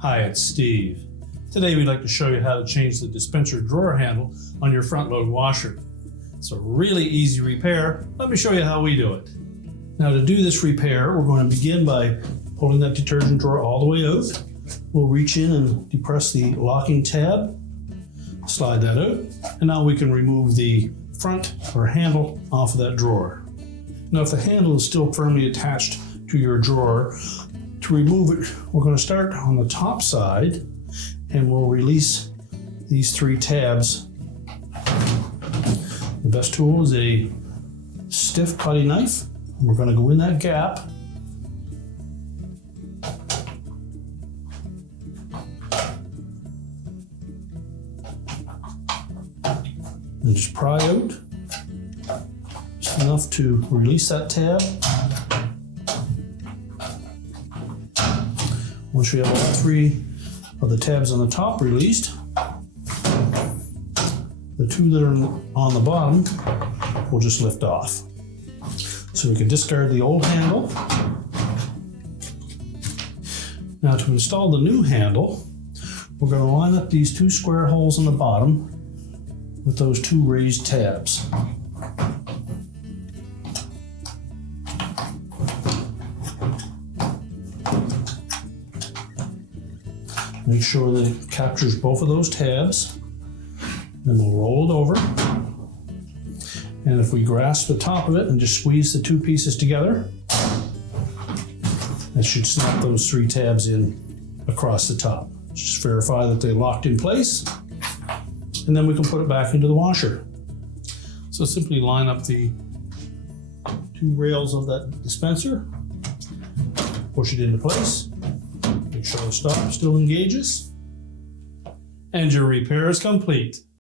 Hi, it's Steve. Today we'd like to show you how to change the dispenser drawer handle on your front load washer. It's a really easy repair. Let me show you how we do it. Now to do this repair, we're going to begin by pulling that detergent drawer all the way out. We'll reach in and depress the locking tab, slide that out, and now we can remove the front or handle off of that drawer. Now if the handle is still firmly attached to your drawer, to remove it, we're going to start on the top side and we'll release these three tabs. The best tool is a stiff putty knife. We're going to go in that gap and just pry out just enough to release that tab. Once we have all three of the tabs on the top released, the two that are on the bottom will just lift off. So we can discard the old handle. Now to install the new handle, we're going to line up these two square holes on the bottom with those two raised tabs. Make sure that it captures both of those tabs. Then we'll roll it over. And if we grasp the top of it and just squeeze the two pieces together, that should snap those three tabs in across the top. Just verify that they're locked in place. And then we can put it back into the washer. So simply line up the two rails of that dispenser, push it into place. Make sure the stop still engages, and your repair is complete.